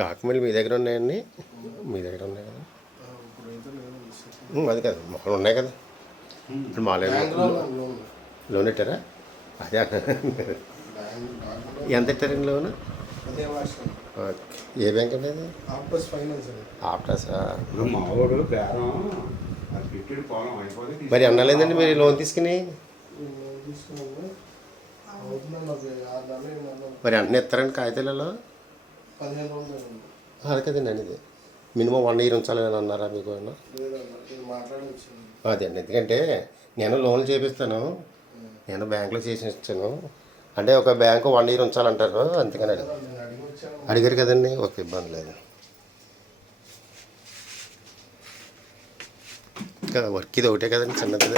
డాక్యుమెంట్లు మీ దగ్గర ఉన్నాయండి? మీ దగ్గర ఉన్నాయి కదా? అది కదా మొక్కలు ఉన్నాయి కదా. ఇప్పుడు మాలేదు లోన్ పెట్టారా? అదే ఎంత ఇట్టారండి లోన్? ఏ బ్యాంక్ అండి అది? ఆప్టాస్. మరి అన్నలేదండి మీరు లోన్ తీసుకుని? మరి అన్నీ ఇస్తారండి కాగితాలలో? అది కదండి అనేది మినిమం 1 year ఉంచాలని అన్నారా మీకు? అదే అండి, ఎందుకంటే నేను లోన్లు చేపిస్తాను, నేను బ్యాంకులో చేసి ఇచ్చాను. అంటే ఒక బ్యాంకు 1 year ఉంచాలంటారు, అందుకని అడిగారు కదండి. ఓకే, ఇబ్బంది లేదు. ఇంకా వర్క్ ఇది ఒకటే కదండి, చిన్నది.